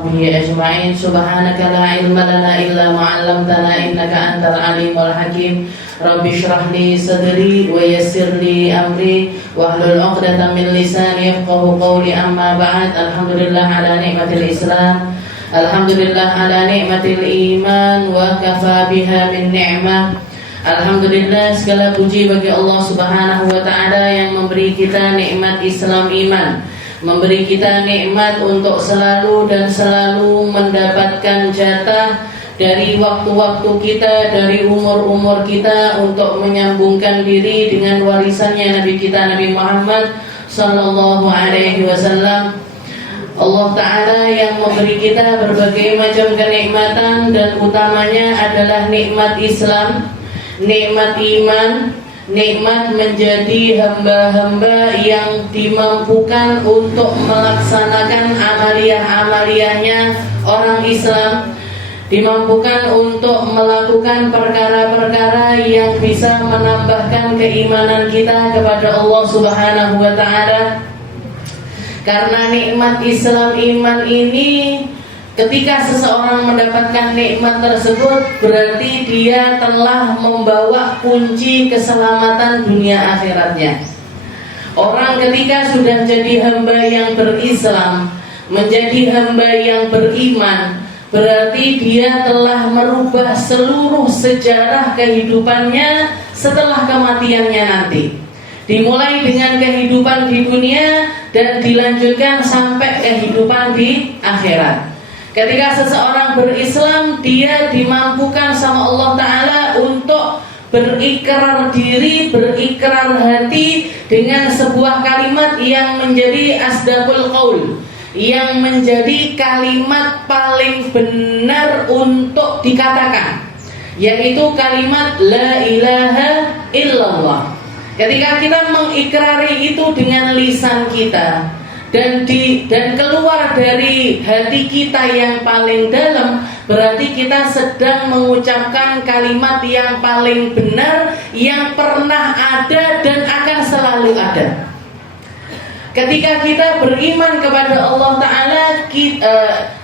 وصحبه أجمعين. سبحانك لا علم لنا إلا ما علمتنا إنك أنت العليم الحكيم. رب اشرح لي صدري ويسر لي أمري واحلل عقدة من لساني يفقهوا قولي. أما بعد. الحمد لله على نعمة الإسلام, alhamdulillah ala ni'matil iman wa kafa biha min ni'mah. Alhamdulillah, segala puji bagi Allah Subhanahu wa taala yang memberi kita nikmat Islam iman, memberi kita nikmat untuk selalu dan selalu mendapatkan jatah dari waktu-waktu kita, dari umur-umur kita untuk menyambungkan diri dengan warisannya Nabi kita Nabi Muhammad sallallahu alaihi wasallam. Allah Ta'ala yang memberi kita berbagai macam kenikmatan, dan utamanya adalah nikmat Islam, nikmat iman, nikmat menjadi hamba-hamba yang dimampukan untuk melaksanakan amaliyah-amaliyahnya orang Islam, dimampukan untuk melakukan perkara-perkara yang bisa menambahkan keimanan kita kepada Allah Subhanahu wa Ta'ala. Karena nikmat Islam iman ini, ketika seseorang mendapatkan nikmat tersebut, berarti dia telah membawa kunci keselamatan dunia akhiratnya. Orang ketika sudah jadi hamba yang berislam, menjadi hamba yang beriman, berarti dia telah merubah seluruh sejarah kehidupannya setelah kematiannya nanti. Dimulai dengan kehidupan di dunia dan dilanjutkan sampai kehidupan di akhirat. Ketika seseorang berislam, dia dimampukan sama Allah Ta'ala untuk berikrar diri, berikrar hati dengan sebuah kalimat yang menjadi asdaqul qaul, yang menjadi kalimat paling benar untuk dikatakan, yaitu kalimat la ilaha illallah. Ketika kita mengikrari itu dengan lisan kita dan keluar dari hati kita yang paling dalam, berarti kita sedang mengucapkan kalimat yang paling benar, yang pernah ada dan akan selalu ada. Ketika kita beriman kepada Allah Ta'ala,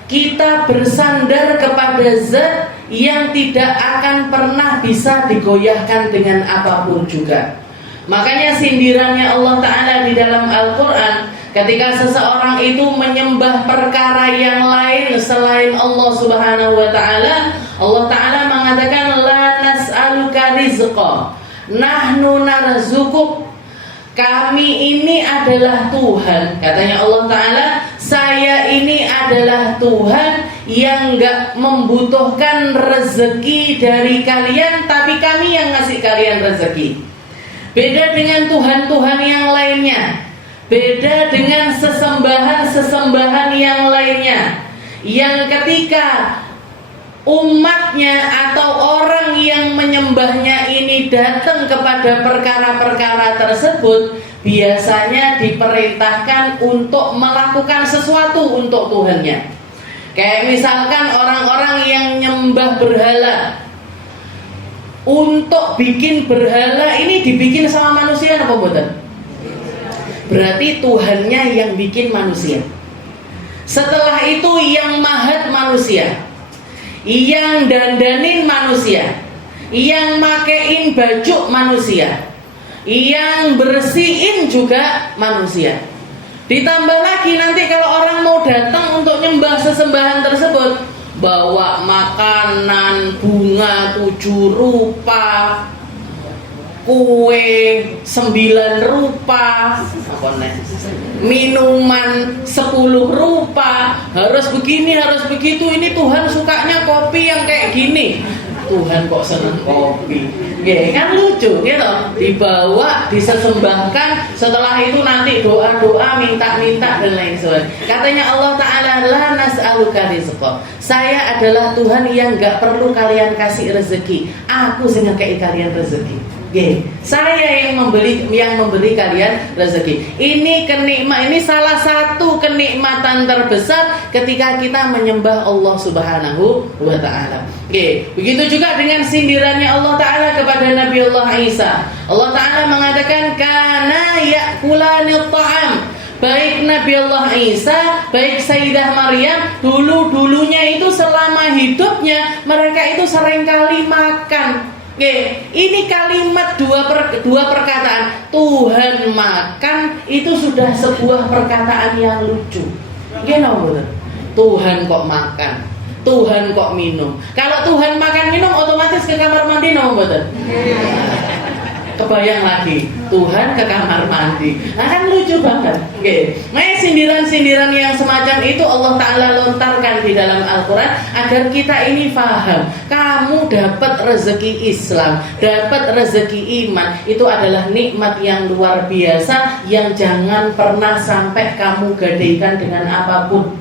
kita bersandar kepada zat yang tidak akan pernah bisa digoyahkan dengan apapun juga. Makanya sindirannya Allah Ta'ala di dalam Al-Quran, ketika seseorang itu menyembah perkara yang lain selain Allah Subhanahu wa Ta'ala, Allah Ta'ala mengatakan la nas'aluka rizqa nahnu narzukuk. Kami ini adalah Tuhan, katanya Allah Ta'ala, saya ini adalah Tuhan yang gak membutuhkan rezeki dari kalian, tapi kami yang ngasih kalian rezeki. Beda dengan Tuhan-Tuhan yang lainnya, beda dengan sesembahan-sesembahan yang lainnya, yang ketika umatnya atau orang yang menyembahnya ini datang kepada perkara-perkara tersebut, biasanya diperintahkan untuk melakukan sesuatu untuk Tuhannya. Kayak misalkan orang-orang yang nyembah berhala, untuk bikin berhala ini dibikin sama manusia apa bukan? Berarti Tuhannya yang bikin manusia. Setelah itu yang mahat manusia, yang dandanin manusia, yang makein baju manusia, yang bersihin juga manusia. Ditambah lagi nanti kalau orang mau datang untuk nyembah sesembahan tersebut, bawa makanan, bunga 7 rupa, kue 9 rupa, minuman 10 rupa, harus begini, harus begitu. Ini Tuhan sukanya kopi yang kayak gini. Tuhan kok seneng kopi, ya kan lucu gitu. Dibawa, disembahkan, setelah itu nanti doa-doa, minta-minta dan lain sebagainya. Katanya Allah Ta'ala la nas'aluka rizqa, saya adalah Tuhan yang gak perlu kalian kasih rezeki, aku sehingga kayak kalian rezeki. Saya yang memberi kalian rezeki. Ini salah satu kenikmatan terbesar ketika kita menyembah Allah Subhanahu wa Ta'ala. Begitu juga dengan sindirannya Allah Ta'ala kepada Nabi Allah Isa. Allah Ta'ala mengatakan kana ya'kulanit ta'am baik Nabi Allah Isa, baik Sayyidah Maryam, dulunya itu selama hidupnya mereka itu seringkali makan. Oke, ini kalimat dua perkataan Tuhan makan itu sudah sebuah perkataan yang lucu. Gimana? Tuhan kok makan, Tuhan kok minum. Kalau Tuhan makan minum otomatis ke kamar mandi, no betul. Kebayang lagi, Tuhan ke kamar mandi. Nah kan lucu banget. Oke. Nah, sindiran-sindiran yang semacam itu Allah Ta'ala lontarkan di dalam Al-Quran agar kita ini paham. Kamu dapat rezeki Islam, dapat rezeki iman, itu adalah nikmat yang luar biasa yang jangan pernah sampai kamu gadaikan dengan apapun.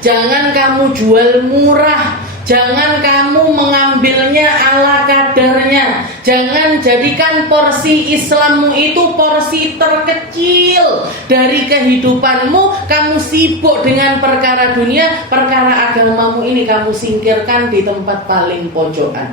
Jangan kamu jual murah, jangan kamu mengambilnya ala kadarnya. Jangan jadikan porsi Islammu itu porsi terkecil dari kehidupanmu. Kamu sibuk dengan perkara dunia, perkara agamamu ini kamu singkirkan di tempat paling pojokan.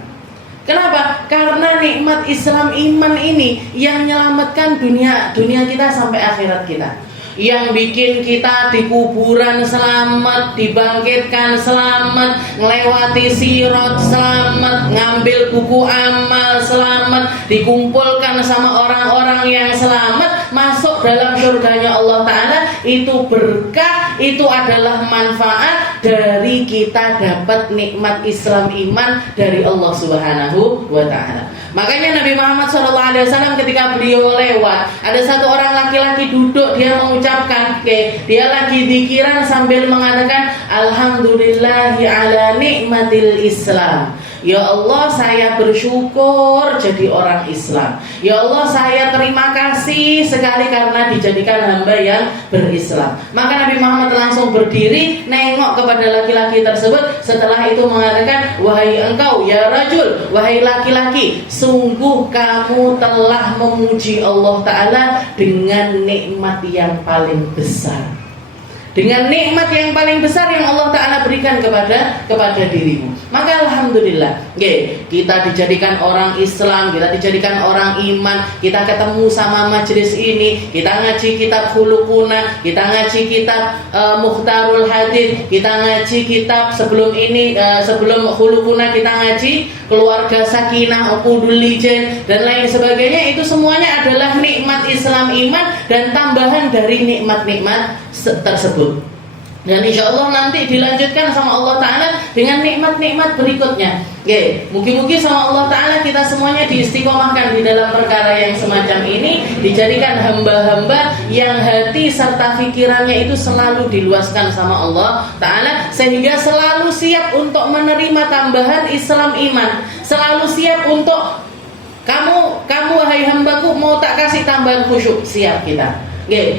Kenapa? Karena nikmat Islam iman ini yang menyelamatkan dunia kita sampai akhirat kita. Yang bikin kita di kuburan selamat, dibangkitkan selamat, ngelewati sirat selamat, ngambil buku amal selamat, dikumpulkan sama orang-orang yang selamat, masuk dalam surganya Allah Ta'ala. Itu berkah, itu adalah manfaat dari kita dapat nikmat Islam iman dari Allah Subhanahu wa Ta'ala. Makanya Nabi Muhammad SAW ketika beliau lewat, ada satu orang laki-laki duduk, dia mengucapkan, dia lagi zikiran sambil mengatakan Alhamdulillahi ala nikmatil Islam. Ya Allah, saya bersyukur jadi orang Islam. Ya Allah, saya terima kasih sekali karena dijadikan hamba yang berislam. Maka Nabi Muhammad langsung berdiri, nengok kepada laki-laki tersebut. Setelah itu mengatakan, wahai engkau ya rajul, wahai laki-laki, sungguh kamu telah memuji Allah Ta'ala dengan nikmat yang paling besar, dengan nikmat yang paling besar yang Allah Ta'ala berikan kepada dirimu. Maka Alhamdulillah, kita dijadikan orang Islam, kita dijadikan orang iman, kita ketemu sama majelis ini, kita ngaji kitab Khuluquna, kita ngaji kitab Mukhtarul Hadith, kita ngaji kitab sebelum Khuluquna kita ngaji Keluarga Sakinah, Uqudul Lijan, dan lain sebagainya. Itu semuanya adalah nikmat Islam iman dan tambahan dari nikmat-nikmat tersebut. Dan insya Allah nanti dilanjutkan sama Allah Ta'ala dengan nikmat-nikmat berikutnya. Mungkin sama Allah Ta'ala kita semuanya diistiqomahkan di dalam perkara yang semacam ini, dijadikan hamba-hamba yang hati serta pikirannya itu selalu diluaskan sama Allah Ta'ala, sehingga selalu siap untuk menerima tambahan Islam iman, selalu siap untuk kamu wahai hambaku, mau tak kasih tambahan khusyuk, siap kita.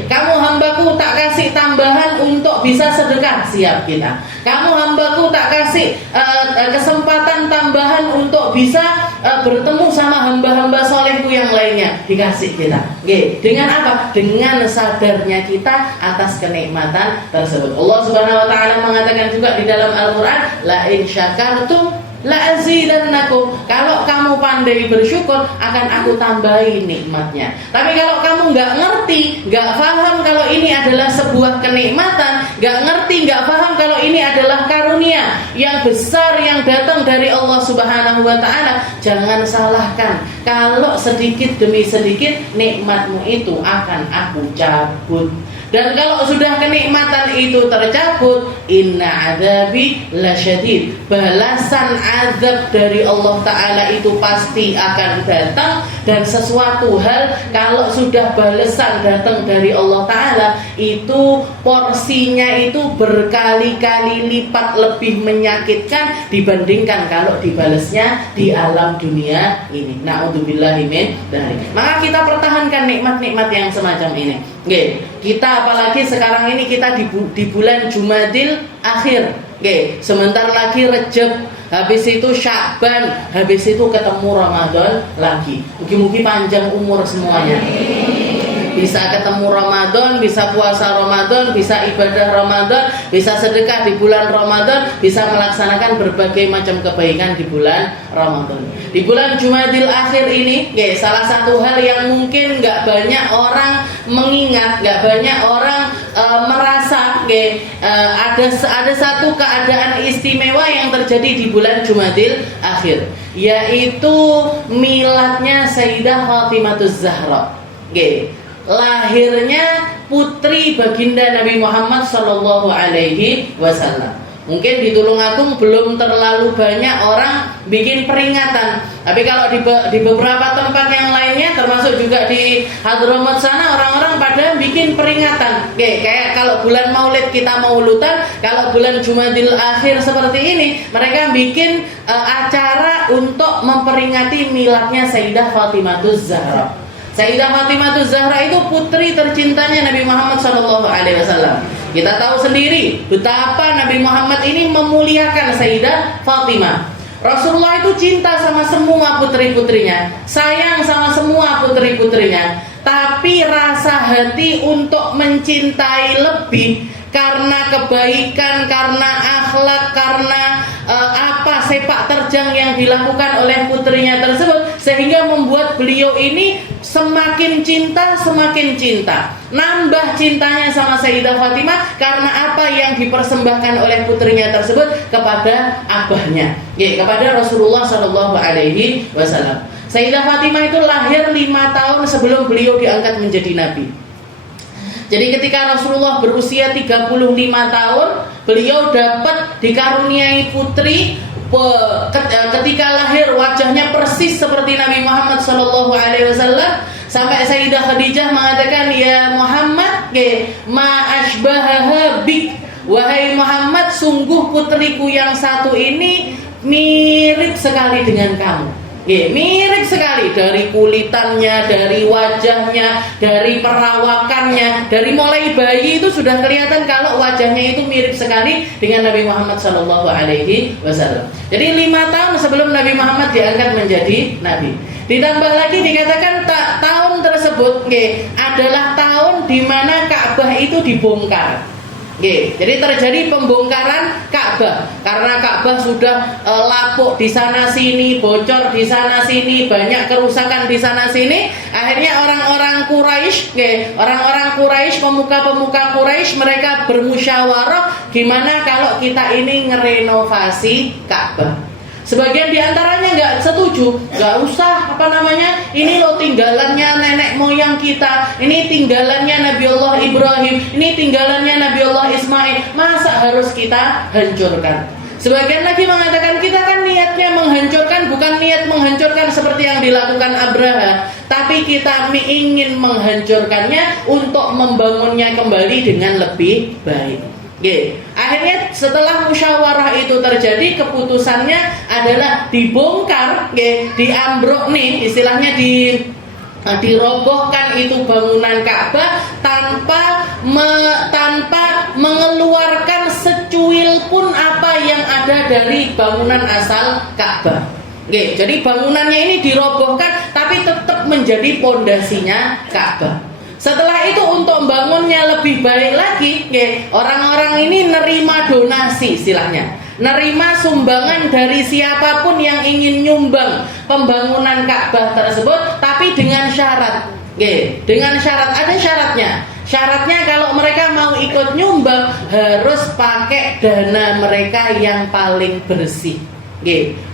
Kamu hambaku tak kasih tambahan untuk bisa sedekah, siap kita. Kamu hambaku tak kasih kesempatan tambahan untuk bisa bertemu sama hamba-hamba solehku yang lainnya, dikasih kita. Dengan apa? Dengan sadarnya kita atas kenikmatan tersebut. Allah Subhanahu wa Ta'ala mengatakan juga di dalam Al-Quran, la in syakartum la azidannakum. Kalau kamu pandai bersyukur, akan aku tambahi nikmatnya. Tapi kalau kamu nggak ngerti, nggak paham kalau ini adalah sebuah kenikmatan, nggak ngerti, nggak paham kalau ini adalah karunia yang besar yang datang dari Allah Subhanahu wa Ta'ala, jangan salahkan kalau sedikit demi sedikit nikmatmu itu akan aku cabut. Dan kalau sudah kenikmatan itu tercabut, inna adzabi lasyadid, balasan azab dari Allah Ta'ala itu pasti akan datang. Dan sesuatu hal kalau sudah balasan datang dari Allah Ta'ala, itu porsinya itu berkali-kali lipat lebih menyakitkan dibandingkan kalau dibalasnya di alam dunia ini. Na'udzubillahi min dzalik. Maka kita pertahankan nikmat-nikmat yang semacam ini. Kita apalagi sekarang ini kita di bulan Jumadil Akhir. Sebentar lagi Rejab, habis itu Sya'ban, habis itu ketemu Ramadan lagi. Mugi-mugi panjang umur semuanya. bisa ketemu Ramadan, bisa puasa Ramadan, bisa ibadah Ramadan, bisa sedekah di bulan Ramadan, bisa melaksanakan berbagai macam kebaikan di bulan Ramadan. Di bulan Jumadil Akhir ini, salah satu hal yang mungkin nggak banyak orang mengingat, nggak banyak orang merasa, ada satu keadaan istimewa yang terjadi di bulan Jumadil Akhir, yaitu miladnya Sayyidah Fatimahuz Zahra. Lahirnya putri baginda Nabi Muhammad Sallallahu Alaihi Wasallam. Mungkin di Tulungagung belum terlalu banyak orang bikin peringatan, tapi kalau di beberapa tempat yang lainnya, termasuk juga di Hadramaut sana, orang-orang pada bikin peringatan. Kayak kalau bulan Maulid kita maulutan, kalau bulan Jumadil Akhir seperti ini, mereka bikin acara untuk memperingati miladnya Sayyidah Fatimahuz Zahra. Sayyidah Fatimahuz Zahra itu putri tercintanya Nabi Muhammad SAW. Kita tahu sendiri betapa Nabi Muhammad ini memuliakan Sayyidah Fatimah. Rasulullah itu cinta sama semua putri-putrinya, sayang sama semua putri-putrinya, tapi rasa hati untuk mencintai lebih karena kebaikan, karena akhlak, karena sepak terjang yang dilakukan oleh putrinya tersebut, sehingga membuat beliau ini semakin cinta, nambah cintanya sama Sayyidah Fatimah karena apa yang dipersembahkan oleh putrinya tersebut kepada abahnya, kepada Rasulullah Shallallahu Alaihi Wasallam. Sayyidah Fatimah itu lahir 5 tahun sebelum beliau diangkat menjadi nabi. Jadi ketika Rasulullah berusia 35 tahun, beliau dapat dikaruniai putri. Ketika lahir wajahnya persis seperti Nabi Muhammad SAW, sampai Sayyidah Khadijah mengatakan, ya Muhammad, ma ashbahaha bik, wahai Muhammad, sungguh putriku yang satu ini mirip sekali dengan kamu. Mirip sekali, dari kulitannya, dari wajahnya, dari perawakannya, dari mulai bayi itu sudah kelihatan kalau wajahnya itu mirip sekali dengan Nabi Muhammad SAW. Jadi 5 tahun sebelum Nabi Muhammad diangkat menjadi nabi. Ditambah lagi dikatakan tahun tersebut adalah tahun di mana Ka'bah itu dibongkar. Jadi terjadi pembongkaran Ka'bah karena Ka'bah sudah lapuk di sana sini, bocor di sana sini, banyak kerusakan di sana sini. Akhirnya orang-orang Quraisy, pemuka-pemuka Quraisy, mereka bermusyawarah gimana kalau kita ini ngerenovasi Ka'bah. Sebagian diantaranya nggak setuju, nggak usah ini loh tinggalannya nenek moyang kita, ini tinggalannya Nabi Allah Ibrahim, ini tinggalannya Nabi Allah Ismail, masa harus kita hancurkan? Sebagian lagi mengatakan kita kan niatnya menghancurkan, bukan niat menghancurkan seperti yang dilakukan Abraha, tapi kita ingin menghancurkannya untuk membangunnya kembali dengan lebih baik. Akhirnya setelah musyawarah itu terjadi, keputusannya adalah dibongkar, diambruk nih, istilahnya dirobohkan itu bangunan Ka'bah tanpa mengeluarkan secuil pun apa yang ada dari bangunan asal Ka'bah. Jadi bangunannya ini dirobohkan tapi tetap menjadi pondasinya Ka'bah. Setelah itu untuk membangunnya lebih baik lagi, orang-orang ini nerima donasi, istilahnya nerima sumbangan dari siapapun yang ingin nyumbang pembangunan Ka'bah tersebut, tapi dengan syarat. Dengan syarat, ada syaratnya. Syaratnya kalau mereka mau ikut nyumbang harus pakai dana mereka yang paling bersih.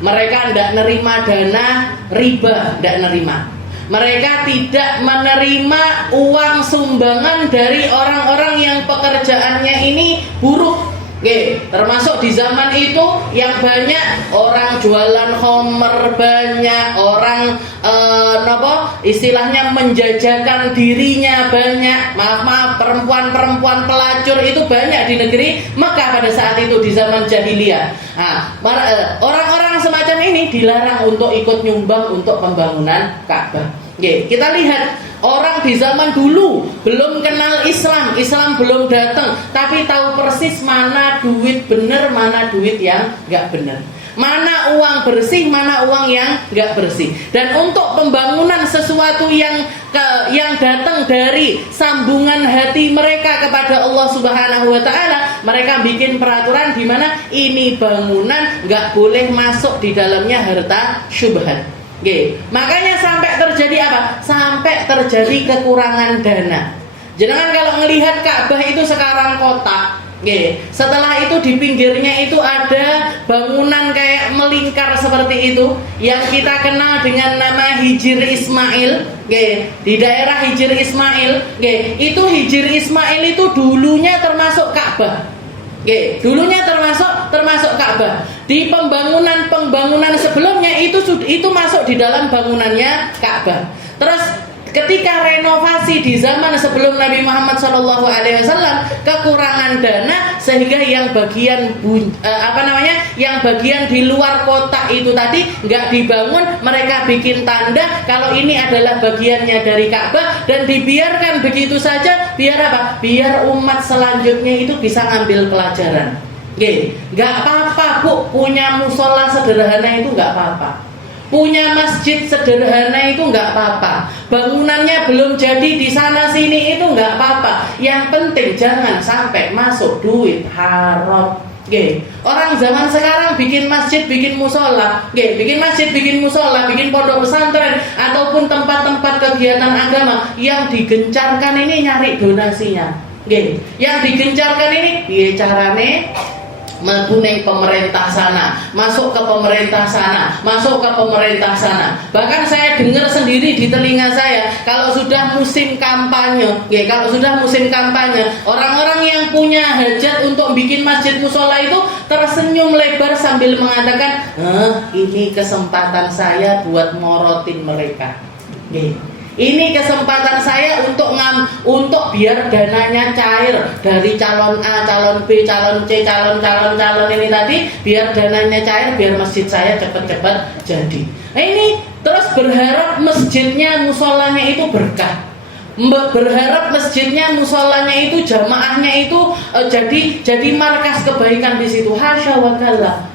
Mereka tidak nerima dana riba, tidak nerima. Mereka tidak menerima uang sumbangan dari orang-orang yang pekerjaannya ini buruk. Termasuk di zaman itu yang banyak orang jualan homer, banyak orang istilahnya menjajakan dirinya, banyak perempuan-perempuan pelacur itu banyak di negeri Mekah pada saat itu di zaman jahiliyah. Orang-orang semacam ini dilarang untuk ikut nyumbang untuk pembangunan Ka'bah. Kita lihat orang di zaman dulu belum kenal Islam, Islam belum datang, tapi tahu persis mana duit benar, mana duit yang nggak benar. Mana uang bersih, mana uang yang nggak bersih. Dan untuk pembangunan sesuatu yang datang dari sambungan hati mereka kepada Allah Subhanahu wa taala, mereka bikin peraturan di mana ini bangunan nggak boleh masuk di dalamnya harta syubhat. Makanya sampai terjadi apa? Sampai terjadi kekurangan dana. Jangan kalau melihat Ka'bah itu sekarang kotak, setelah itu di pinggirnya itu ada bangunan kayak melingkar seperti itu yang kita kenal dengan nama Hijr Ismail, di daerah Hijr Ismail, itu Hijr Ismail itu dulunya termasuk Ka'bah. Dulunya termasuk Ka'bah. Di pembangunan sebelumnya itu masuk di dalam bangunannya Ka'bah. Terus ketika renovasi di zaman sebelum Nabi Muhammad SAW, kekurangan dana sehingga yang bagian yang bagian di luar kotak itu tadi nggak dibangun, mereka bikin tanda kalau ini adalah bagiannya dari Ka'bah dan dibiarkan begitu saja. Biar apa? Biar umat selanjutnya itu bisa ngambil pelajaran. Nggak apa-apa Bu, punya musola sederhana itu nggak apa-apa. Punya masjid sederhana itu nggak apa-apa. Bangunannya belum jadi di sana sini itu nggak apa-apa. Yang penting jangan sampai masuk duit haram. Orang zaman sekarang bikin masjid, bikin musola, bikin masjid, bikin musola, bikin pondok pesantren ataupun tempat-tempat kegiatan agama yang digencarkan ini nyari donasinya. Yang digencarkan ini carane mempunyai pemerintah sana, masuk ke pemerintah sana, masuk ke pemerintah sana. Bahkan saya dengar sendiri di telinga saya, kalau sudah musim kampanye, orang-orang yang punya hajat untuk bikin masjid musola itu tersenyum lebar sambil mengatakan, ini kesempatan saya buat morotin mereka. Ini kesempatan saya untuk biar dananya cair dari calon A, calon B, calon C, calon ini tadi, biar dananya cair, biar masjid saya cepat-cepat jadi. Nah ini terus berharap masjidnya, musolanya itu berkah. Berharap masjidnya, musolanya itu, jamaahnya itu jadi markas kebaikan di situ. Hasya wa kalla.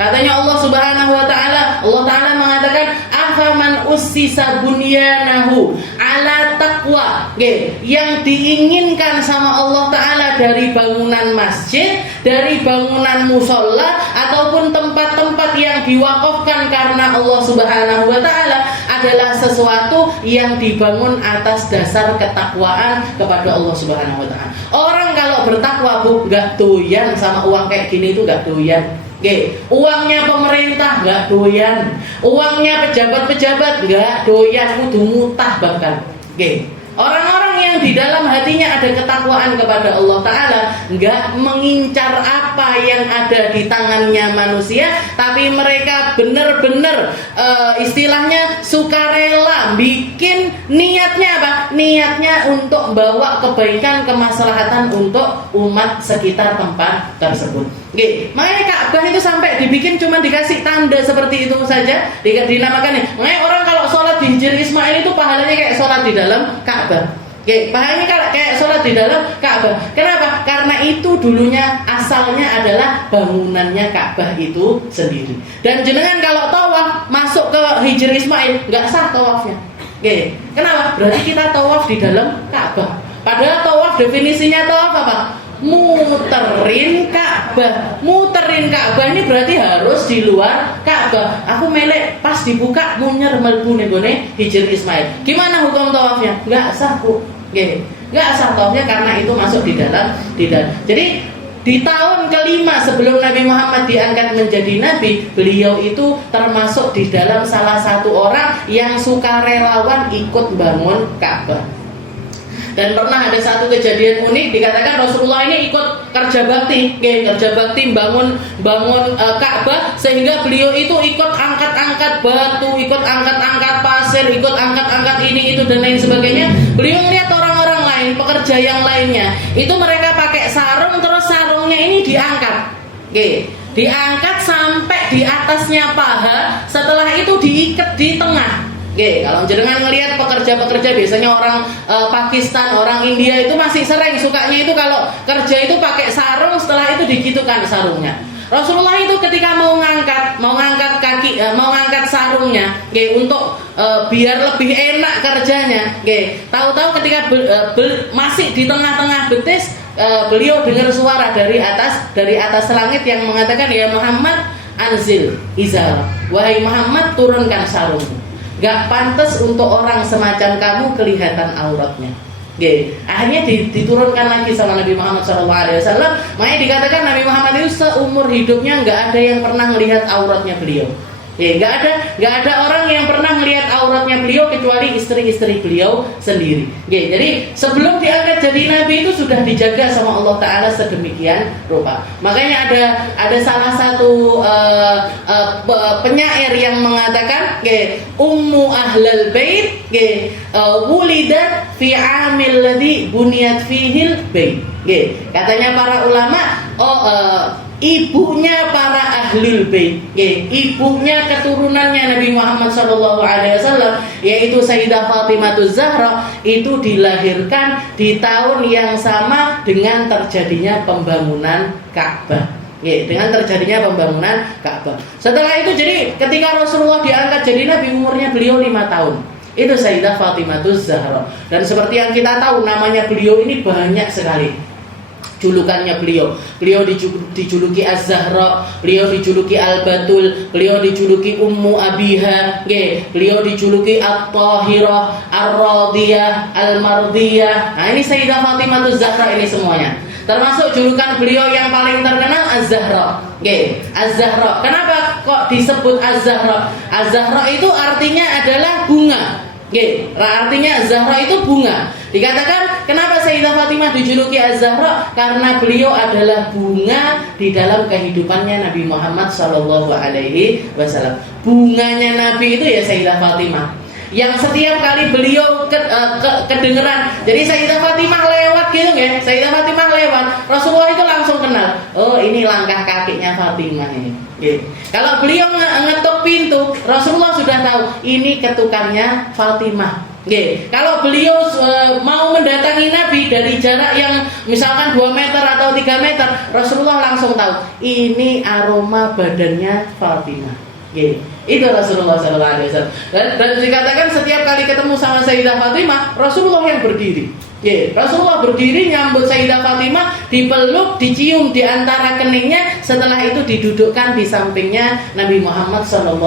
Katanya Allah Subhanahu wa taala, Allah taala mengatakan afaman ussisa bunyanahu ala taqwa. Yang diinginkan sama Allah taala dari bangunan masjid, dari bangunan musola ataupun tempat-tempat yang diwakafkan karena Allah Subhanahu wa taala adalah sesuatu yang dibangun atas dasar ketakwaan kepada Allah Subhanahu wa taala. Orang kalau bertakwa Bu, enggak doyan sama uang kayak gini itu, enggak doyan. Uangnya pemerintah enggak doyan. Uangnya pejabat-pejabat enggak doyan, kudu mutah bahkan. Orang-orang yang di dalam hatinya ada ketakwaan kepada Allah Ta'ala, enggak mengincar apa yang ada di tangannya manusia, tapi mereka benar-benar istilahnya sukarela bikin, niatnya apa? Niatnya untuk bawa kebaikan, kemaslahatan untuk umat sekitar tempat tersebut. Makanya Ka'bah itu sampai dibikin cuma dikasih tanda seperti itu saja, dinamakan. Makanya orang kalau sholat di Hijr Ismail itu pahalanya kayak sholat di dalam Ka'bah. Pahalanya kayak sholat di dalam Ka'bah. Kenapa? Karena itu dulunya asalnya adalah bangunannya Ka'bah itu sendiri. Dan jenengan kalau tawaf masuk ke Hijr Ismail nggak sah tawafnya. Kenapa? Berarti kita tawaf di dalam Ka'bah. Padahal tawaf definisinya tawaf apa? Muterin Ka'bah. Muterin Ka'bah ini berarti harus di luar Ka'bah. Aku melek pas dibuka munyer melbu nenggone Hijr Ismail. Gimana hukum tawafnya? Enggak sah, Bu. Enggak sah tawafnya karena itu masuk di dalam. Jadi di tahun kelima sebelum Nabi Muhammad diangkat menjadi Nabi, beliau itu termasuk di dalam salah satu orang yang sukarelawan ikut bangun Ka'bah. Dan pernah ada satu kejadian unik, dikatakan Rasulullah ini ikut kerja bakti bangun Ka'bah, sehingga beliau itu ikut angkat-angkat batu, ikut angkat-angkat pasir, ikut angkat-angkat ini itu dan lain sebagainya. Beliau melihat orang-orang lain, pekerja yang lainnya, itu mereka pakai sarung, terus sarungnya ini diangkat. Diangkat sampai di atasnya paha, setelah itu diikat di tengah. Kalau jenengan ngelihat pekerja-pekerja biasanya orang Pakistan, orang India itu masih sering sukanya itu kalau kerja itu pakai sarung, setelah itu digitukan sarungnya. Rasulullah itu ketika mau ngangkat kaki, mau ngangkat sarungnya, untuk biar lebih enak kerjanya, tahu-tahu ketika masih di tengah-tengah betis, beliau dengar suara dari atas langit yang mengatakan, ya Muhammad, anzil izar, wahai Muhammad, turunkan sarungmu. Gak pantas untuk orang semacam kamu kelihatan auratnya. Akhirnya diturunkan lagi sama Nabi Muhammad SAW. Makanya dikatakan Nabi Muhammad itu seumur hidupnya nggak ada yang pernah melihat auratnya beliau. Nggak ada orang yang pernah melihat auratnya beliau kecuali istri-istri beliau sendiri. Jadi sebelum diangkat jadi nabi itu sudah dijaga sama Allah Taala sedemikian rupa. Makanya ada salah satu penyair yang mengatakan, Ummu ahlal bait, wulidat fi amil ladzi buniyat fihil bait. Katanya para ulama, ibunya para ahlul bait, ibunya keturunannya Nabi Muhammad SAW, yaitu Sayyidah Fatimah Zahra, itu dilahirkan di tahun yang sama dengan terjadinya pembangunan Ka'bah. Dengan terjadinya pembangunan Ka'bah. Setelah itu, jadi ketika Rasulullah diangkat jadi nabi, umurnya beliau 5 tahun. Itu Sayyidah Fatimah Zahra. Dan seperti yang kita tahu, namanya beliau ini banyak sekali julukannya beliau. Beliau dijuluki Az-Zahra, beliau dijuluki Al-Batul, beliau dijuluki Ummu Abiha, beliau dijuluki At-Tahirah, Ar-Radiyah, Al-Mardiyah. Nah, ini Sayyidah Fatimah Zahra ini semuanya. Termasuk julukan beliau yang paling terkenal Az-Zahra. Az-Zahra. Kenapa kok disebut Az-Zahra? Az-Zahra itu artinya adalah bunga. Artinya Zahra itu bunga. Dikatakan kenapa Sayyidah Fatimah dijuluki Az-Zahra? Karena beliau adalah bunga di dalam kehidupannya Nabi Muhammad SAW. Bunganya Nabi itu ya Sayyidah Fatimah, yang setiap kali beliau kedengeran. Jadi Sayyidah Fatimah lewat gitu ya, Sayyidah Fatimah lewat, Rasulullah itu langsung kenal, oh ini langkah kakinya Fatimah ini. Kalau beliau ngetuk pintu, Rasulullah sudah tahu ini ketukannya Fatimah. Kalau beliau mau mendatangi Nabi dari jarak yang misalkan 2 meter atau 3 meter, Rasulullah langsung tahu ini aroma badannya Fatimah. Itu Rasulullah SAW. Dan dikatakan setiap kali ketemu sama Sayyidah Fatimah, Rasulullah yang berdiri. Rasulullah berdiri nyambut Sayyidah Fatimah, dipeluk, dicium di antara keningnya. Setelah itu didudukkan di sampingnya Nabi Muhammad SAW.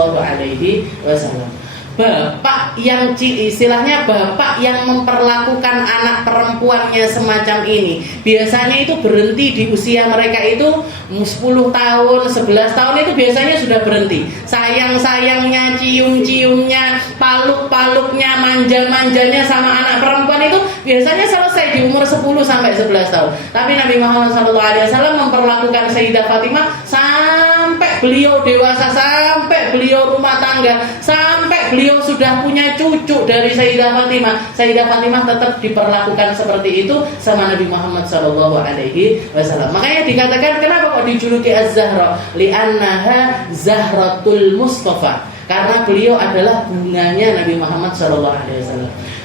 Bapak yang istilahnya bapak yang memperlakukan anak perempuannya semacam ini, biasanya itu berhenti di usia mereka itu 10 tahun, 11 tahun itu biasanya sudah berhenti. Sayang-sayangnya, cium-ciumnya, paluk-paluknya, manja-manjanya sama anak perempuan itu biasanya selesai di umur 10 sampai 11 tahun. Tapi Nabi Muhammad SAW memperlakukan Sayyidah Fatimah sampai beliau dewasa, sampai beliau rumah tangga, sampai beliau sudah punya cucu dari Sayyidah Fatimah. Sayyidah Fatimah tetap diperlakukan seperti itu sama Nabi Muhammad SAW. Makanya dikatakan kenapa kok dijuluki Az-Zahra? Li'annaha Zahratul Mustafa. Karena beliau adalah bunganya Nabi Muhammad SAW.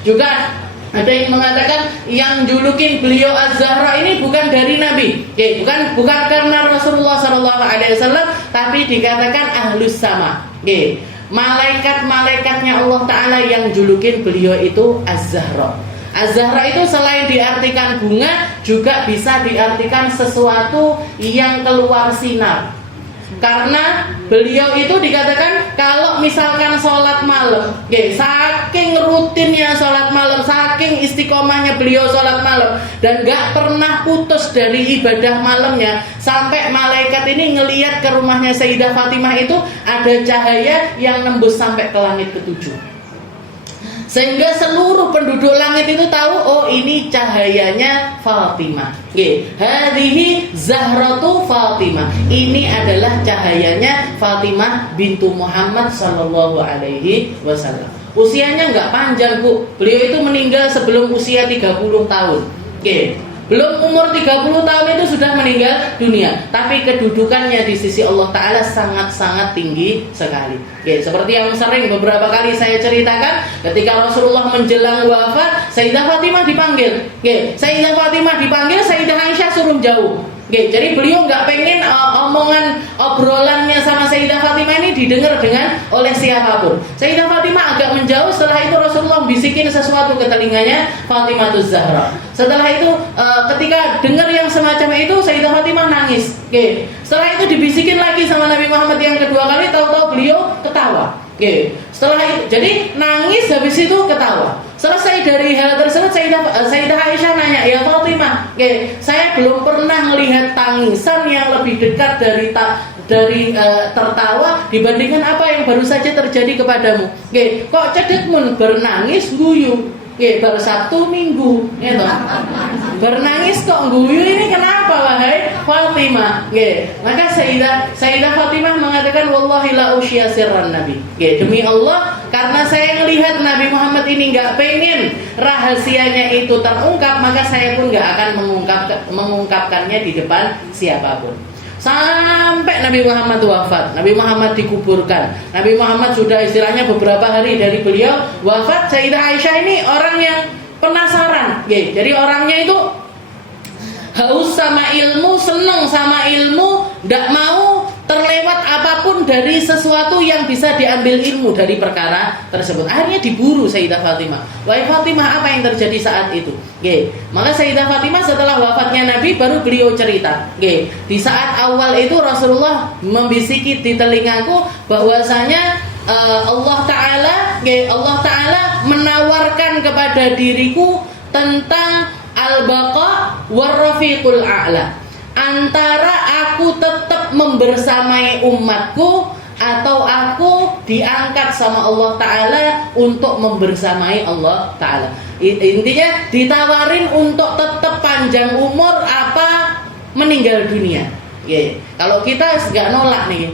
Juga ada yang mengatakan yang julukin beliau Az-Zahra ini bukan dari Nabi, bukan karena Rasulullah SAW, tapi dikatakan ahlus sama. Malaikat-malaikatnya Allah Ta'ala yang julukin beliau itu Az-Zahra. Az-Zahra itu selain diartikan bunga, juga bisa diartikan sesuatu yang keluar sinar. Karena beliau itu dikatakan kalau misalkan sholat malam, saking rutinnya sholat malam, saking istiqomahnya beliau sholat malam, dan gak pernah putus dari ibadah malamnya, sampai malaikat ini ngelihat ke rumahnya Sayyidah Fatimah itu ada cahaya yang nembus sampai ke langit ke-7. Sehingga seluruh penduduk langit itu tahu, oh ini cahayanya Fatimah. Hadhihi Zahratu Fatimah. Ini adalah cahayanya Fatimah bintu Muhammad sallallahu alaihi wasallam. Usianya enggak panjang, Bu. Beliau itu meninggal sebelum usia 30 tahun. Belum umur 30 tahun itu sudah meninggal dunia, tapi kedudukannya di sisi Allah Ta'ala sangat-sangat tinggi sekali. Seperti yang sering beberapa kali saya ceritakan, ketika Rasulullah menjelang wafat, Sayyidah Fatimah dipanggil. Sayyidah Fatimah dipanggil, Sayyidah Aisyah suruh jauh. Jadi beliau nggak pengen omongan obrolannya sama Sayyidah Fatimah ini didengar oleh siapapun. Sayyidah Fatimah agak menjauh. Setelah itu Rasulullah bisikin sesuatu ke telinganya Fatimahuz Zahra. Setelah itu ketika dengar yang semacam itu Sayyidah Fatimah nangis. Setelah itu dibisikin lagi sama Nabi Muhammad yang kedua kali, tahu-tahu beliau ketawa. Setelah itu, jadi nangis, habis itu ketawa. Selesai dari hal tersebut, Sayyidah Aisyah nanya, ya Fatimah, saya belum pernah melihat tangisan yang lebih dekat dari tertawa dibandingkan apa yang baru saja terjadi kepadamu. Kok cedekmun bernangis guyu? Baru Sabtu Minggu, gitu. Bernangis kok guyu, ini kenapa wahai Fatimah? Maka Sayyidah Fatimah mengatakan, wallahi la usya sirran Nabi. Demi Allah, karena saya melihat Nabi Muhammad ini nggak pengen rahasianya itu terungkap, maka saya pun nggak akan mengungkapkannya di depan siapapun. Sampai Nabi Muhammad wafat, Nabi Muhammad dikuburkan, Nabi Muhammad sudah istilahnya beberapa hari dari beliau wafat. Sayyidah Aisyah ini orang yang penasaran, jadi orangnya itu haus sama ilmu, seneng sama ilmu, tidak mau terlewat apapun dari sesuatu yang bisa diambil ilmu dari perkara tersebut. Akhirnya diburu Sayyidah Fatimah. Wahai Fatimah, apa yang terjadi saat itu? Maka Sayyidah Fatimah setelah wafatnya Nabi baru beliau cerita. Di saat awal itu Rasulullah membisiki di telingaku bahwasanya Allah Ta'ala menawarkan kepada diriku tentang al-baqa war-rafiqul a'la, antara aku tetap membersamai umatku atau aku diangkat sama Allah Ta'ala untuk membersamai Allah Ta'ala. Intinya ditawarin untuk tetap panjang umur apa meninggal dunia. Kalau kita nggak nolak nih,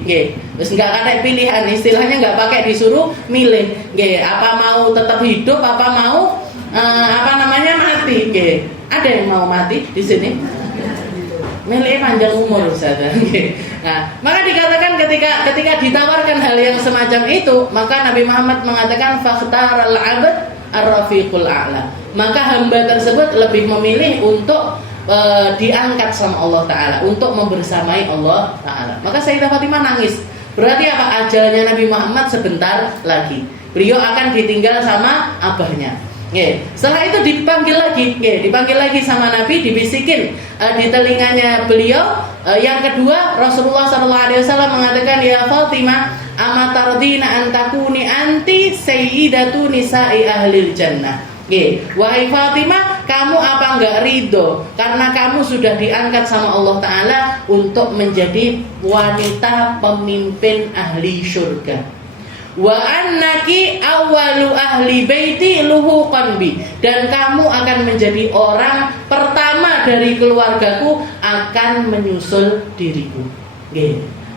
terus nggak ada pilihan, istilahnya nggak pakai disuruh milih, apa mau tetap hidup, apa mau mati. Ada yang mau mati di sini? Milih panjang umur saja. Nah, maka dikatakan ketika ditawarkan hal yang semacam itu, maka Nabi Muhammad mengatakan fakhtaral abd ar-rafiqul a'la. Maka hamba tersebut lebih memilih untuk diangkat sama Allah Ta'ala, untuk membersamai Allah Ta'ala. Maka Sayyidah Fatimah nangis. Berarti apa? Ajalnya Nabi Muhammad sebentar lagi. Beliau akan ditinggal sama abahnya. Setelah itu dipanggil lagi sama Nabi, dibisikin di telinganya beliau. Yang kedua, Rasulullah SAW mengatakan, ya Fatimah, amatardina antakuni anti sayyidatu nisa'i ahlil jannah. Wahai Fatimah, kamu apa enggak ridho karena kamu sudah diangkat sama Allah Ta'ala untuk menjadi wanita pemimpin ahli syurga. Wa annaki awwalu ahli baiti luhuqan bi, dan kamu akan menjadi orang pertama dari keluargaku akan menyusul diriku.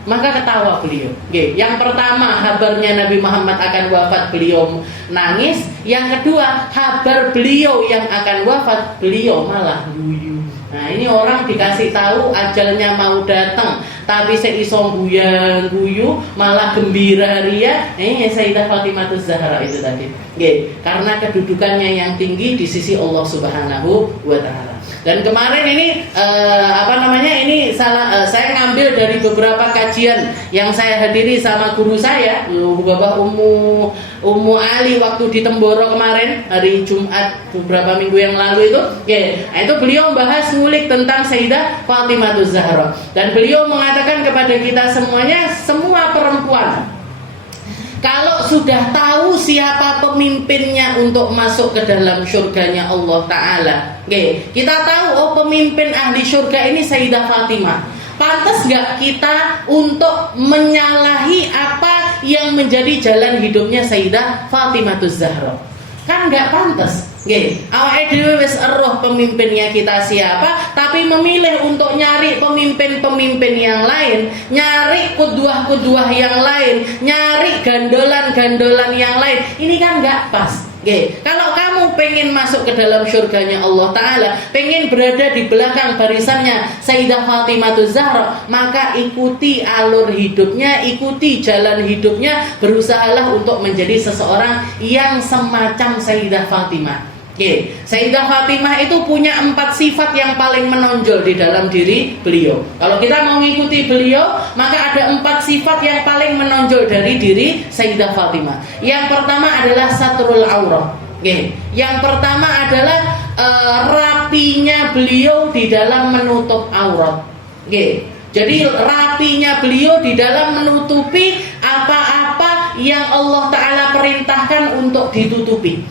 Maka ketawa beliau. Yang pertama, kabarnya Nabi Muhammad akan wafat, beliau nangis. Yang kedua, kabar beliau yang akan wafat, beliau malah guyu. Nah, ini orang dikasih tahu ajalnya mau datang, tapi seiso guyu malah gembira ria. Ini Sayyidah Fatimahuz Zahra itu tadi. Karena kedudukannya yang tinggi di sisi Allah Subhanahu wa Ta'ala. Dan kemarin ini ini saya ngambil dari beberapa kajian yang saya hadiri sama guru saya, Bapak Ummu Ali, waktu di Temboro kemarin hari Jumat beberapa minggu yang lalu itu. Itu beliau membahas ngulik tentang Sayyidah Fatimahuz Zahra, dan beliau mengatakan kepada kita semuanya, semua perempuan kalau sudah tahu siapa pemimpinnya untuk masuk ke dalam surganya Allah Ta'ala, kita tahu pemimpin ahli surga ini Sayyidah Fatimah. Pantas gak kita untuk menyalahi apa yang menjadi jalan hidupnya Sayyidah Fatimahuz Zahra? Kan gak pantas. Awake dhewe wis eruh pemimpinnya kita siapa, tapi memilih untuk nyari pemimpin-pemimpin yang lain, nyari kudwah-kudwah yang lain, nyari gandolan-gandolan yang lain. Ini kan gak pas. Kalau kamu pengen masuk ke dalam surganya Allah Ta'ala, pengen berada di belakang barisannya Sayyidah Fatimahuz Zahra, maka ikuti alur hidupnya, ikuti jalan hidupnya, berusahalah untuk menjadi seseorang yang semacam Sayyidah Fatimah. Sayyidah Fatimah itu punya 4 sifat yang paling menonjol di dalam diri beliau. Kalau kita mau mengikuti beliau, maka ada 4 sifat yang paling menonjol dari diri Sayyidah Fatimah. Yang pertama adalah satrul aurah. Yang pertama adalah rapinya beliau di dalam menutup aurat. Jadi rapinya beliau di dalam menutupi apa-apa yang Allah Ta'ala perintahkan untuk ditutupi.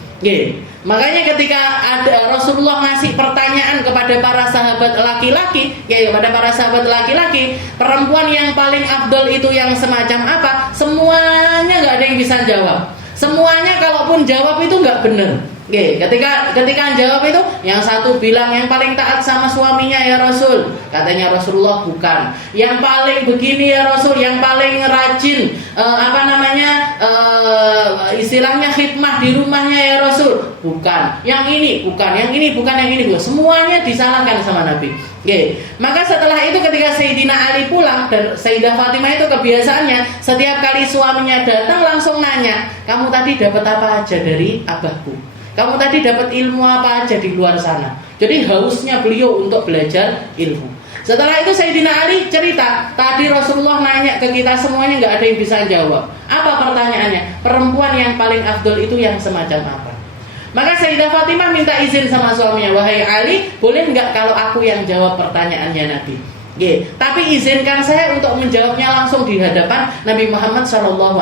Makanya ketika ada Rasulullah ngasih pertanyaan kepada para sahabat laki-laki, kepada para sahabat laki-laki, perempuan yang paling afdol itu yang semacam apa? Semuanya nggak ada yang bisa jawab. Semuanya kalaupun jawab itu nggak benar. Ketika jawab itu, yang satu bilang yang paling taat sama suaminya ya Rasul, katanya Rasulullah bukan. Yang paling begini ya Rasul, yang paling rajin istilahnya khidmah di rumahnya ya Rasul, bukan. Yang ini bukan, yang ini bukan, yang ini bukan. Semuanya disalahkan sama Nabi. Maka setelah itu ketika Sayyidina Ali pulang, dan Sayyidah Fatimah itu kebiasaannya setiap kali suaminya datang langsung nanya, kamu tadi dapat apa aja dari abahku? Kamu tadi dapat ilmu apa aja di luar sana? Jadi hausnya beliau untuk belajar ilmu. Setelah itu Sayyidina Ali cerita, tadi Rasulullah nanya ke kita semuanya nggak ada yang bisa jawab. Apa pertanyaannya? Perempuan yang paling afdol itu yang semacam apa? Maka Sayyidah Fatimah minta izin sama suaminya, wahai Ali, boleh nggak kalau aku yang jawab pertanyaannya Nabi? Tapi izinkan saya untuk menjawabnya langsung di hadapan Nabi Muhammad SAW.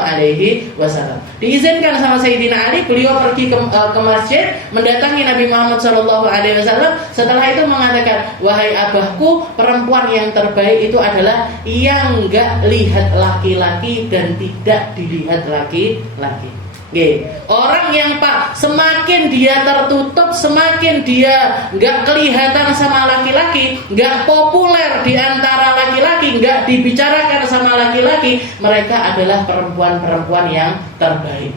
Diizinkan sama Sayyidina Ali, beliau pergi ke masjid, mendatangi Nabi Muhammad SAW. Setelah itu mengatakan, wahai abahku, perempuan yang terbaik itu adalah yang nggak lihat laki-laki dan tidak dilihat laki-laki. Orang yang semakin dia tertutup, semakin dia nggak kelihatan sama laki-laki, nggak populer di antara laki-laki, nggak dibicarakan sama laki-laki, mereka adalah perempuan-perempuan yang terbaik.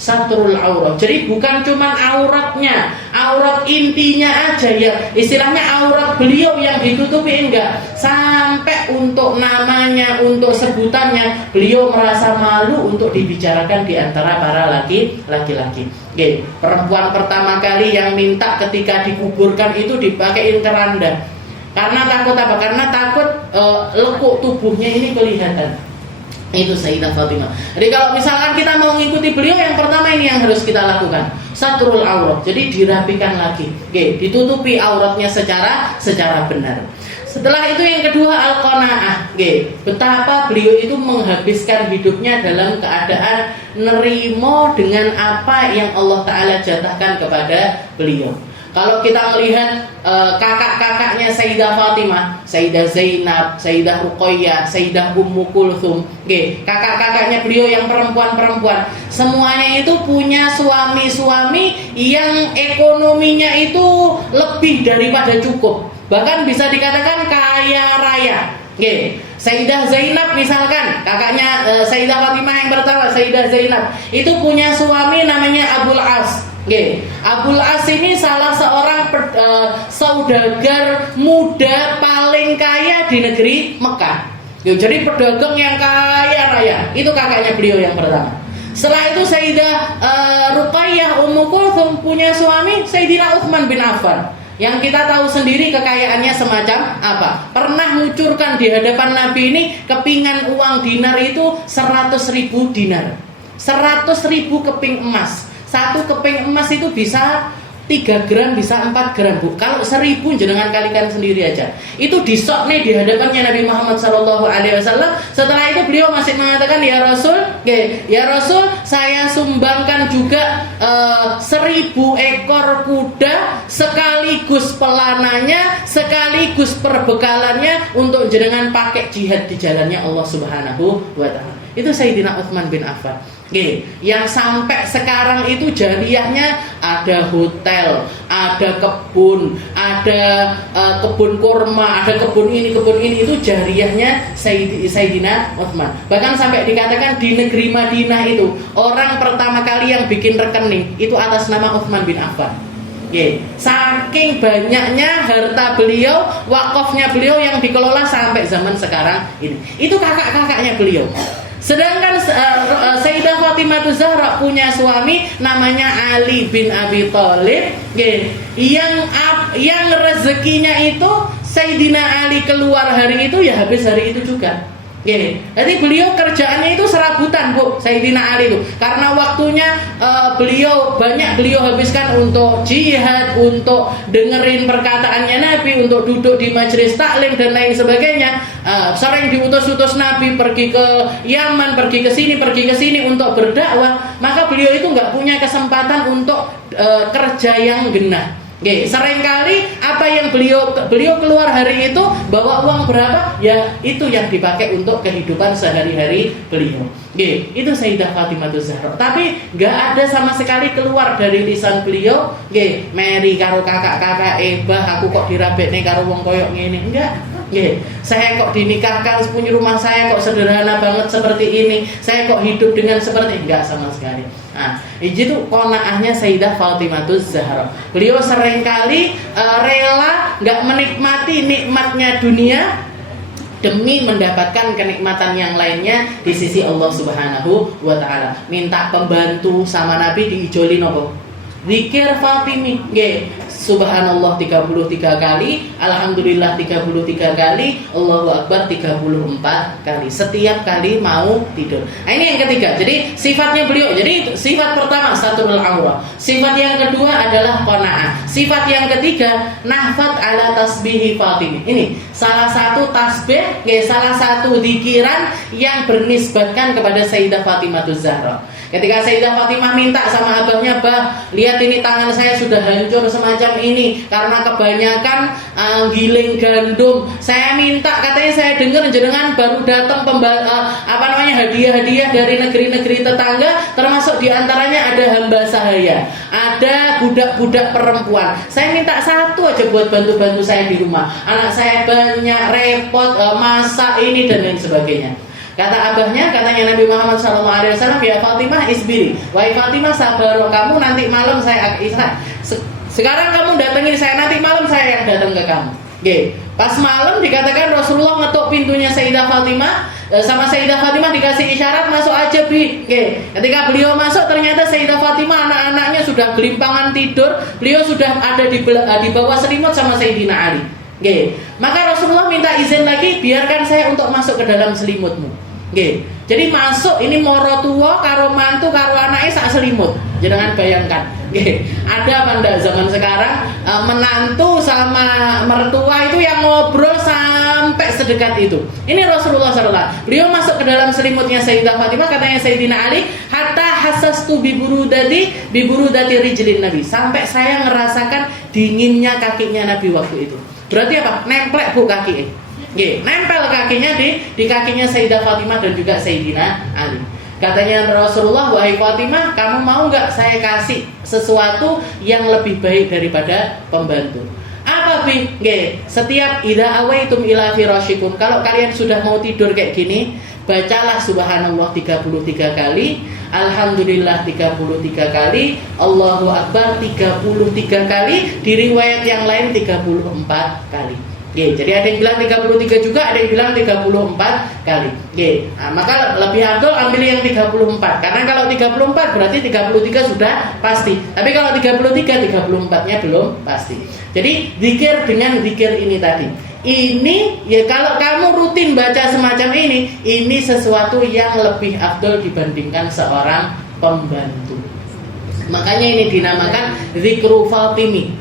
Satrul aurat. Jadi bukan cuma auratnya, aurat intinya aja ya, istilahnya aurat beliau yang ditutupi, enggak. Sampai untuk namanya, untuk sebutannya, beliau merasa malu untuk dibicarakan di antara para laki-laki. Perempuan pertama kali yang minta ketika dikuburkan itu dipakein keranda. Karena takut apa? Karena takut lekuk tubuhnya ini kelihatan. Itu Sayyidah Fatimah. Jadi kalau misalkan kita mau mengikuti beliau, yang pertama ini yang harus kita lakukan, satrul aurat. Jadi dirapikan lagi, ditutupi auratnya secara benar. Setelah itu yang kedua al-qanaah. Betapa beliau itu menghabiskan hidupnya dalam keadaan nerimo dengan apa yang Allah Ta'ala jatahkan kepada beliau. Kalau kita melihat kakak-kakaknya Sayyidah Fatimah, Sayyidah Zainab, Sayyidah Ruqayyah, Sayyidah Ummu Kulthum, kakak-kakaknya beliau yang perempuan-perempuan, semuanya itu punya suami-suami yang ekonominya itu lebih daripada cukup, bahkan bisa dikatakan kaya raya. Sayyidah Zainab misalkan, kakaknya Sayyidah Fatimah yang pertama, Sayyidah Zainab itu punya suami namanya Abul As. Abul As ini salah seorang saudagar muda paling kaya di negeri Mekah. Jadi pedagang yang kaya raya. Itu kakaknya beliau yang pertama. Setelah itu Sayyidah Ruqayyah Ummu Kulthum punya suami Sayyidina Utsman bin Affan, yang kita tahu sendiri kekayaannya semacam apa. Pernah mengucurkan di hadapan Nabi ini kepingan uang dinar itu 100.000 dinar, 100.000 keping emas. Satu keping emas itu bisa 3 gram, bisa 4 gram, Bu. Kalau 1.000 jenengan kalikan sendiri aja. Itu disok nih di hadapannya Nabi Muhammad SAW. Setelah itu beliau masih mengatakan, ya Rasul, ya Rasul, saya sumbangkan juga 1.000 ekor kuda sekaligus pelananya, sekaligus perbekalannya untuk jenengan pakai jihad di jalannya Allah Subhanahu wa Ta'ala. Itu Sayyidina Utsman bin Affan. Yang sampai sekarang itu jariyahnya ada hotel, ada kebun, ada kebun kurma, ada kebun ini, itu jariyahnya Sayyidina Utsman. Bahkan sampai dikatakan di negeri Madinah itu orang pertama kali yang bikin rekening itu atas nama Utsman bin Affan. Saking banyaknya harta beliau, wakafnya beliau yang dikelola sampai zaman sekarang ini. Itu kakak-kakaknya beliau. Sedangkan Sayyidah Fatimah Zahra punya suami namanya Ali bin Abi Thalib, yang rezekinya itu Sayyidina Ali keluar hari itu ya habis hari itu juga. Jadi beliau kerjaannya itu serabutan, Bu, Sayyidina Ali itu. Karena waktunya beliau habiskan untuk jihad, untuk dengerin perkataannya Nabi, untuk duduk di majelis taklim dan lain sebagainya. Sering diutus-utus Nabi pergi ke Yaman, pergi ke sini untuk berdakwah. Maka beliau itu nggak punya kesempatan untuk kerja yang genah. Seringkali apa yang beliau keluar hari itu bawa uang berapa, ya itu yang dipakai untuk kehidupan sehari-hari beliau. Itu Sayyidah Fatimah Zahra. Tapi nggak ada sama sekali keluar dari lisan beliau, meri karo kakak-kakak, bah aku kok dirabekne karo wong koyok ngene, enggak. Saya kok dinikahkan, punya rumah saya kok sederhana banget seperti ini, saya kok hidup dengan seperti, enggak sama sekali. Nah, itu qanaahnya Sayyidah Fatimah Zahra. Beliau seringkali rela nggak menikmati nikmatnya dunia demi mendapatkan kenikmatan yang lainnya di sisi Allah Subhanahu wa taala. Minta pembantu sama Nabi diijoli nopo? Zikir Fatimi, Subhanallah 33 kali, Alhamdulillah 33 kali, Allahu Akbar 34 kali. Setiap kali mau tidur. Nah, ini yang ketiga. Jadi sifatnya beliau. Jadi sifat pertama satrul aurah. Sifat yang kedua adalah qanaah. Sifat yang ketiga nahfat ala tasbihi Fatimi. Ini salah satu tasbih, salah satu zikiran yang bernisbatkan kepada Sayyidah Fatimah Zahra. Ketika Sayyidah Fatimah minta sama abahnya, bah, lihat ini tangan saya sudah hancur semacam ini karena kebanyakan giling gandum. Saya minta, katanya saya dengar jenengan baru datang hadiah-hadiah dari negeri-negeri tetangga, termasuk diantaranya ada hamba sahaya, ada budak-budak perempuan. Saya minta satu aja buat bantu-bantu saya di rumah. Anak saya banyak repot masak ini dan lain sebagainya. Kata abahnya, katanya Nabi Muhammad SAW, ya Fatimah isbiri, wahai Fatimah sabar, kamu nanti malam saya sekarang kamu datengin saya, nanti malam saya yang datang ke kamu. Pas malam dikatakan Rasulullah ngetuk pintunya Sayyidah Fatimah, sama Sayyidah Fatimah dikasih isyarat masuk aja bi. Ketika beliau masuk ternyata Sayyidah Fatimah anak-anaknya sudah gelimpangan tidur, beliau sudah ada di bawah selimut sama Sayyidina Ali. Maka Rasulullah minta izin lagi, biarkan saya untuk masuk ke dalam selimutmu. Jadi masuk ini moro tua karo mantu karo anaknya sak selimut. Jangan bayangkan. Ada apa enggak zaman sekarang menantu sama mertua itu yang ngobrol sampai sedekat itu. Ini Rasulullah SAW. Beliau masuk ke dalam selimutnya Sayyidah Fatimah, katanya Sayyidina Ali, hatta hasastu biburudati rijlin Nabi. Sampai saya ngerasakan dinginnya kakinya Nabi waktu itu. Berarti apa? Nemplek bu kaki. Nempel kakinya di kakinya Sayyidah Fatimah dan juga Sayyidina Ali. Katanya Rasulullah, wahai Fatimah, kamu mau nggak saya kasih sesuatu yang lebih baik daripada pembantu? Apa bi? Setiap idza awaitum ila firasyikum, kalau kalian sudah mau tidur kayak gini, bacalah subhanallah 33 kali, alhamdulillah 33 kali, Allahu Akbar 33 kali, di riwayat yang lain 34 kali. Jadi ada yang bilang 33 juga, ada yang bilang 34 kali. Maka lebih afdol ambil yang 34. Karena kalau 34 berarti 33 sudah pasti. Tapi kalau 34-nya belum pasti. Jadi zikir dengan zikir ini tadi. Ini ya kalau kamu rutin baca semacam ini sesuatu yang lebih afdol dibandingkan seorang pembantu. Makanya ini dinamakan zikru Fatimi.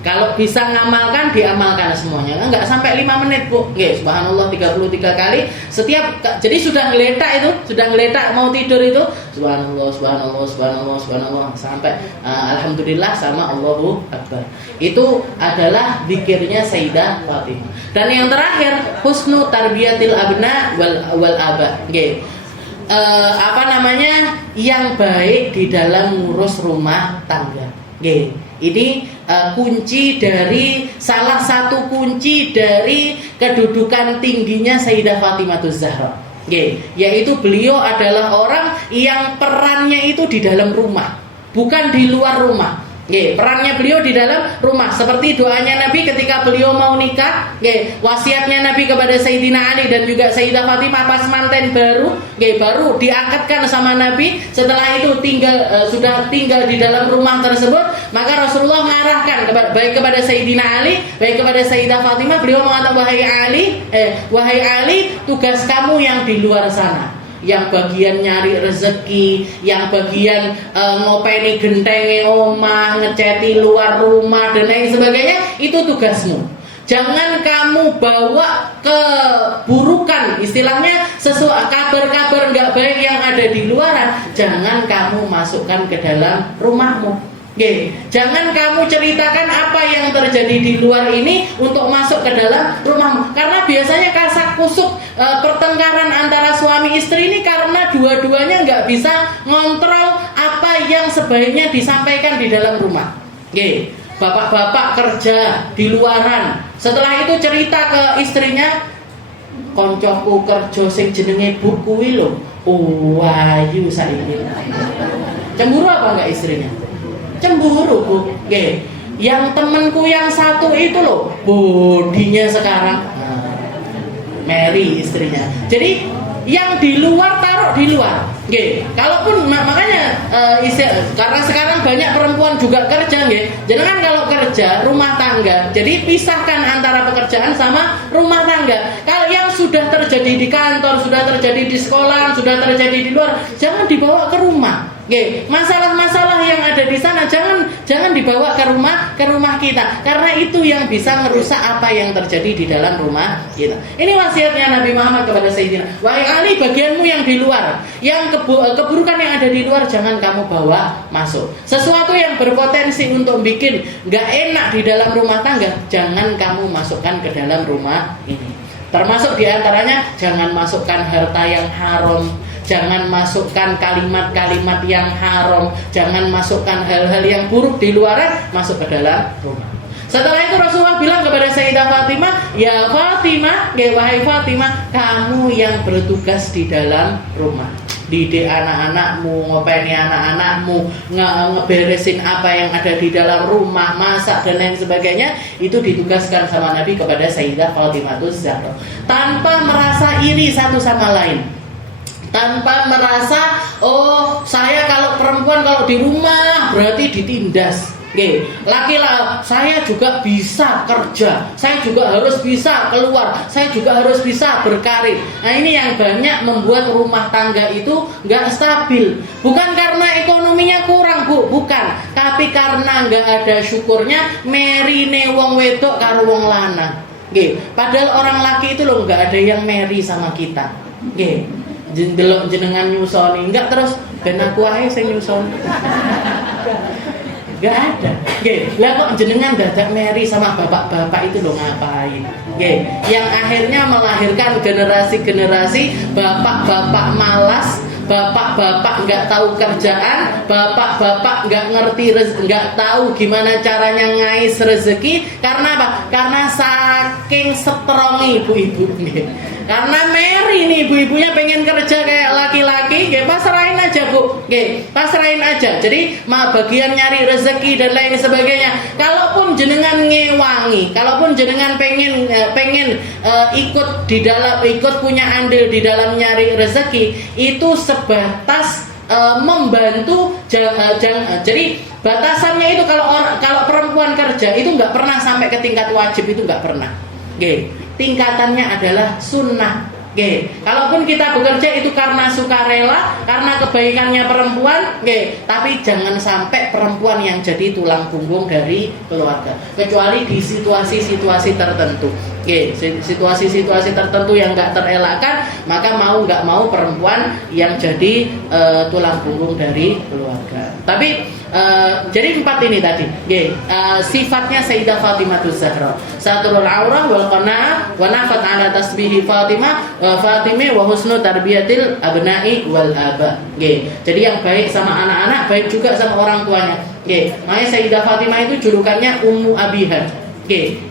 Kalau bisa ngamalkan, diamalkan semuanya. Enggak sampai 5 menit, Bu. Subhanallah 33 kali. Jadi sudah ngeletak mau tidur itu subhanallah sampai alhamdulillah sama Allahu Akbar. Itu adalah zikirnya Sayyidah Fatimah. Dan yang terakhir, husnu tarbiyatil abna wal aba. Yang baik di dalam ngurus rumah tangga. Ini salah satu kunci dari kedudukan tingginya Sayyidah Fatimah Zahra. Yaitu beliau adalah orang yang perannya itu di dalam rumah, bukan di luar rumah. Perannya beliau di dalam rumah seperti doanya Nabi ketika beliau mau nikah, wasiatnya Nabi kepada Sayyidina Ali dan juga Sayyidah Fatimah pas manten baru diangkatkan sama Nabi. Setelah itu sudah tinggal di dalam rumah tersebut, maka Rasulullah mengarahkan baik kepada Sayyidina Ali, baik kepada Sayyidah Fatimah. Beliau mengatakan, wahai Ali, tugas kamu yang di luar sana, yang bagian nyari rezeki, yang bagian ngopeni gentenge omah, ngeceti luar rumah dan lain sebagainya, itu tugasmu. Jangan kamu bawa keburukan, istilahnya kabar-kabar nggak baik yang ada di luaran, jangan kamu masukkan ke dalam rumahmu. Jangan kamu ceritakan apa yang terjadi di luar ini untuk masuk ke dalam rumahmu. Karena biasanya kasak kusuk pertengkaran antara suami istri ini karena dua-duanya nggak bisa ngontrol apa yang sebaiknya disampaikan di dalam rumah. Bapak-bapak kerja di luaran, setelah itu cerita ke istrinya, koncoku kerja sing jenenge Bu kuwi lho, wayu saiki. Cemburu apa enggak istrinya? Cemburu, Bu. Yang temenku yang satu itu loh, bodinya sekarang. Mary istrinya. Jadi yang di luar taruh di luar. Kalaupun makanya karena sekarang banyak perempuan juga kerja, jadi kan kalau kerja rumah tangga, jadi pisahkan antara pekerjaan sama rumah tangga. Kalau yang sudah terjadi di kantor, sudah terjadi di sekolah, sudah terjadi di luar, jangan dibawa ke rumah. Masalah-masalah yang ada di sana jangan dibawa ke rumah kita, karena itu yang bisa merusak apa yang terjadi di dalam rumah kita. Ini wasiatnya Nabi Muhammad kepada Sayyidina, wahai Ali, bagianmu yang di luar, yang keburukan yang ada di luar jangan kamu bawa masuk. Sesuatu yang berpotensi untuk bikin nggak enak di dalam rumah tangga, jangan kamu masukkan ke dalam rumah ini. Termasuk diantaranya, jangan masukkan harta yang haram, jangan masukkan kalimat-kalimat yang haram, jangan masukkan hal-hal yang buruk di luaran masuk ke dalam rumah. Setelah itu Rasulullah bilang kepada Sayyidah Fatimah, ya Fatimah, wahai Fatimah, kamu yang bertugas di dalam rumah, didik anak-anakmu, ngopeni anak-anakmu, ngeberesin apa yang ada di dalam rumah, masak dan lain sebagainya, itu ditugaskan sama Nabi kepada Sayyidah Fatimah Zahra, tanpa merasa iri satu sama lain, tanpa merasa saya kalau perempuan kalau di rumah berarti ditindas. Laki-laki saya juga bisa kerja, saya juga harus bisa keluar, saya juga harus bisa berkarir. Nah, ini yang banyak membuat rumah tangga itu nggak stabil. Bukan karena ekonominya kurang, Bu, bukan, tapi karena nggak ada syukurnya merine wong wedok karo wong lanang. Padahal orang laki itu loh nggak ada yang meri sama kita. Jenengan nyusoni, enggak terus ben aku ae sing nyusoni. Gak ada. Lah kok jenengan dadak meri sama bapak-bapak itu loh ngapain? Yang akhirnya melahirkan generasi-generasi bapak-bapak malas, bapak-bapak nggak tahu kerjaan, bapak-bapak nggak ngerti, nggak tahu gimana caranya ngais rezeki. Karena apa? Karena saking strong ibu-ibu. Karena Mary nih ibu-ibunya pengen kerja kayak laki-laki, pasrahin aja, Bu. Pasrahin aja. Jadi bagian nyari rezeki dan lain sebagainya. Kalaupun jenengan ngewangi, kalaupun jenengan pengen ikut punya andil di dalam nyari rezeki, itu sebatas membantu. Jadi batasannya itu kalau perempuan kerja itu nggak pernah sampai ke tingkat wajib, itu nggak pernah. Tingkatannya adalah sunnah. Kalaupun kita bekerja itu karena sukarela, karena kebaikannya perempuan, tapi jangan sampai perempuan yang jadi tulang punggung dari keluarga, kecuali di situasi-situasi tertentu. Situasi-situasi tertentu yang nggak terelakkan, maka mau nggak mau perempuan yang jadi tulang punggung dari keluarga. Tapi jadi 4 ini tadi, sifatnya Sayyidah Fatimah Zahra, satrul aurah wal qanaah wa nafat ala tasbihi Fatimah wa husnu tarbiyatil abna'i wal aba. Jadi yang baik sama anak-anak, baik juga sama orang tuanya. Makanya Sayyidah Fatimah itu julukannya Ummu Abiha,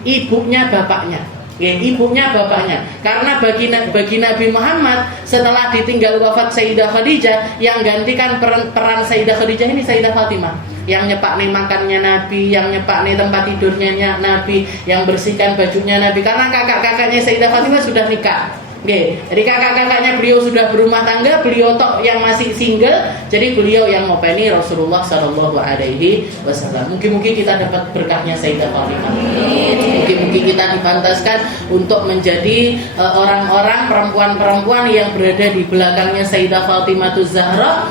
ibunya bapaknya. ibunya, bapaknya. Karena bagi Nabi Muhammad setelah ditinggal wafat Sayyidah Khadijah, yang gantikan peran Sayyidah Khadijah ini Sayyidah Fatimah. Yang nyepak nih makannya Nabi, yang nyepak nih tempat tidurnya Nabi, yang bersihkan bajunya Nabi. Karena kakak-kakaknya Sayyidah Fatimah sudah nikah. Oke, jadi kakak-kakaknya beliau sudah berumah tangga, beliau tok yang masih single, jadi beliau yang ngopeni Rasulullah Shallallahu Alaihi Wasallam. Mungkin kita dapat berkahnya Sayyidah Fatimah. Mungkin kita dipantaskan untuk menjadi orang-orang perempuan-perempuan yang berada di belakangnya Sayyidah Fatimah Zahra,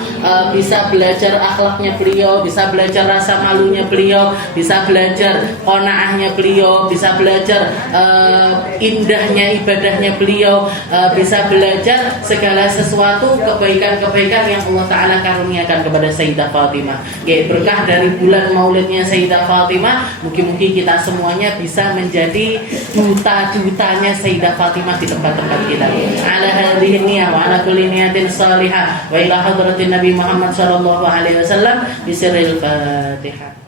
bisa belajar akhlaknya beliau, bisa belajar rasa malunya beliau, bisa belajar qanaahnya beliau, bisa belajar indahnya ibadahnya beliau. Bisa belajar segala sesuatu kebaikan-kebaikan yang Allah Ta'ala karuniakan kepada Sayyidah Fatimah. Berkah dari bulan maulidnya Sayyidah Fatimah, mungkin kita semuanya bisa menjadi duta-dutanya Sayyidah Fatimah di tempat-tempat kita. Ala hadhihi niyah wa ala kulli niyatin salihah wa ila hadratin Nabi Muhammad sallallahu alaihi wasallam bisirril Fatihah.